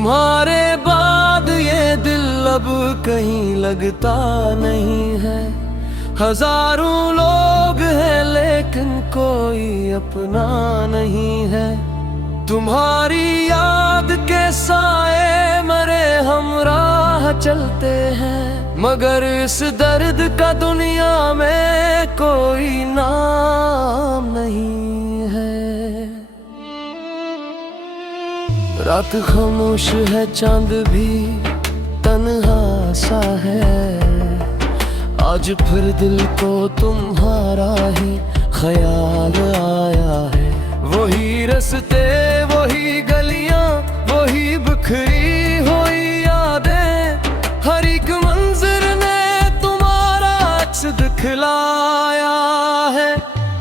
तुम्हारे बाद ये दिल अब कहीं लगता नहीं है। हजारों लोग हैं लेकिन कोई अपना नहीं है। तुम्हारी याद के साए मरे हमराह चलते हैं, मगर इस दर्द का दुनिया में कोई नाम नहीं है। रात खामोश है, चांद भी तन्हा सा है। आज फिर दिल को तुम्हारा ही ख्याल आया है। वही रास्ते, वही गलियां, वही बिखरी हुई यादें, हर एक मंजर ने तुम्हारा अक्स दिखलाया है।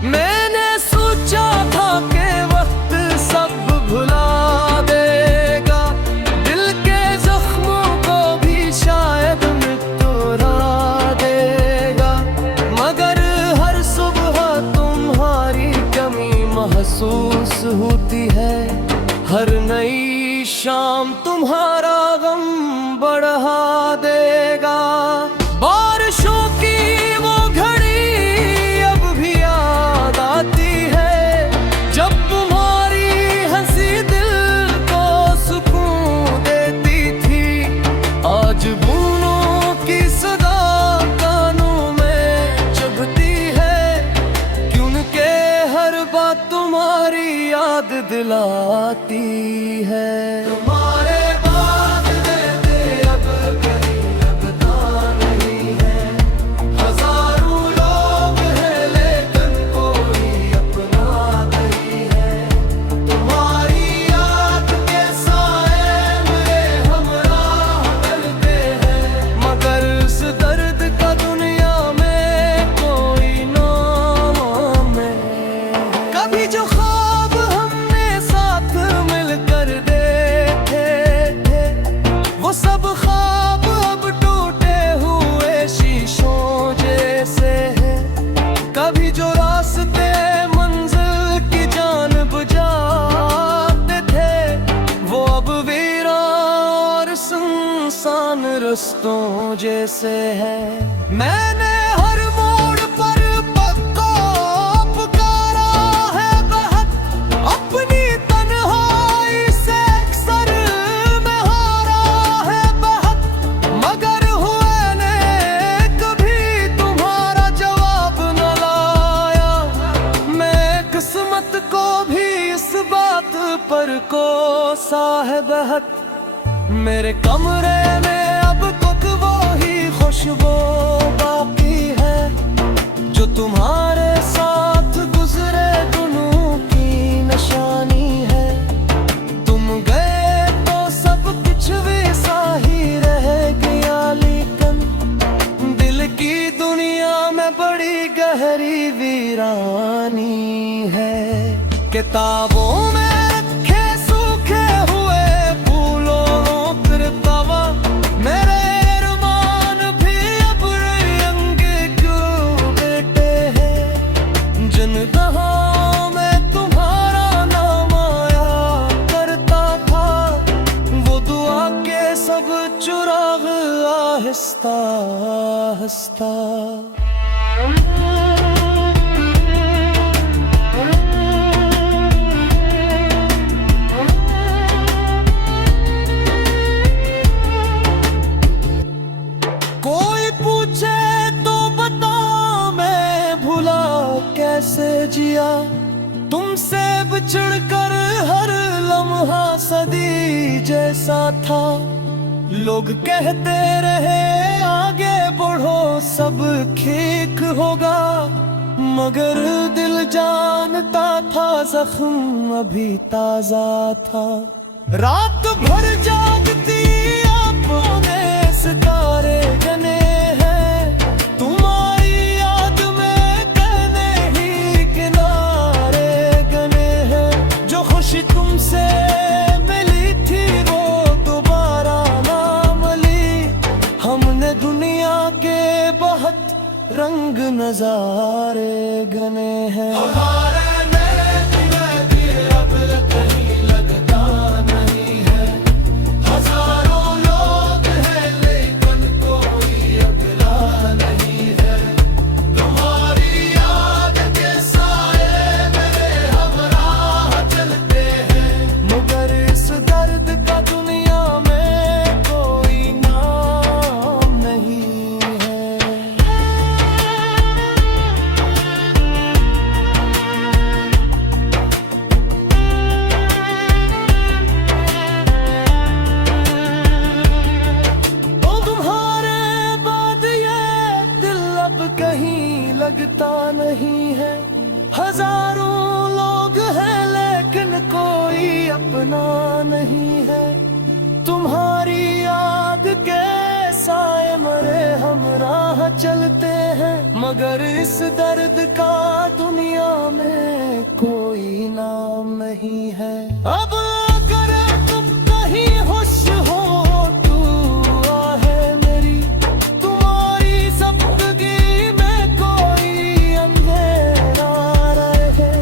मैंने सोचा था कि वक्त सब भुला देगा, दिल के जख्मों को भी शायद मिटरा देगा, मगर हर सुबह तुम्हारी कमी महसूस होती है। हर नई शाम तुम्हारा गम बढ़ा देगा। बारिशों की वो घड़ी अब भी याद आती है, जब तुम्हारी हंसी दिल को सुकून देती थी। आज बूंदों की सदा कानों में चुभती है, क्योंकि हर बात तुम्हारी याद दिलाती है। तुम्हारे बाद दे अब कहीं लगता नहीं है। हजारों लोग हैं लेकिन कोई अपना नहीं है। तुम्हारी याद के साए में हमराह चलते हैं, मगर इस दर्द का दुनिया में कोई नाम नहीं। कभी जो ख्वाब हमने साथ मिलकर देखे थे, वो सब ख्वाब अब टूटे हुए शीशों जैसे हैं। कभी जो रास्ते मंजिल की जानिब जाते थे, वो अब वीरान और सुनसान रास्तों जैसे हैं। मैंने हर मोड़ पर पक्का पुकारा है बहुत, अपनी तन्हाई से अक्सर मैं हारा है बहुत, मगर हुए ने कभी तुम्हारा जवाब न लाया। मैं किस्मत को भी इस बात पर कोसा है बहुत। मेरे कमरे में अब खुद वो ही खुशबू बाकी है, जो तुम्हारे साथ गुजरे दिनों की निशानी है। तुम गए तो सब कुछ वैसा ही रह गया, लेकिन दिल की दुनिया में बड़ी गहरी वीरानी है। किताबों में रखे सूखे हुए फूलों पर तवा, मेरे अरमान भी अब रंग क्यों बेटे हैं। जिन दहां में तुम्हारा नाम आया करता था, वो दुआ के सब चुराग आहिस्ता आहिस्ता। कोई पूछे तो बता मैं भुला कैसे जिया, तुमसे बिछड़ कर हर लम्हा सदी जैसा था। लोग कहते रहे आगे बढ़ो सब ठीक होगा, मगर दिल जानता था जख्म अभी ताजा था। रात भर जागती आंखों ने सितारे गने हैं, तुम्हारी याद में कहने ही किनारे गने हैं। जो खुशी तुमसे मिली थी वो दोबारा ना मिली, हमने दुनिया के बहुत रंग नजारे गने हैं। अब कहीं लगता नहीं है। लगता नहीं है। हजारों लोग हैं लेकिन कोई अपना नहीं है। तुम्हारी याद के साए मरे हम राह चलते हैं, मगर इस दर्द का दुनिया में कोई नाम नहीं है। अब अगर तुम कहीं होश हो तू आहे मेरी, तुम्हारी ज़िंदगी में कोई अंधेरा रहे।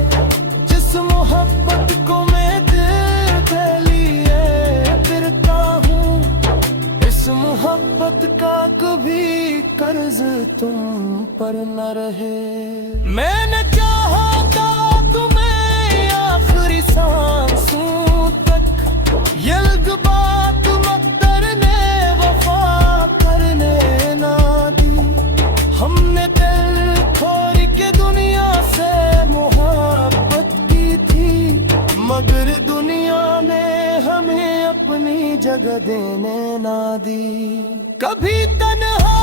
जिस मोहब्बत को मैं दिल पे लिए फिरता हूँ, इस मोहब्बत का कभी कर्ज तुम पर न रहे। मैंने चाहा था तुम्हें आखिरी सांसों तक, ये बात मकदर ने वफा करने ना दी। हमने दिल खोल के दुनिया से मोहब्बत की थी, मगर दुनिया ने हमें अपनी जगह देने ना दी। कभी तन्हा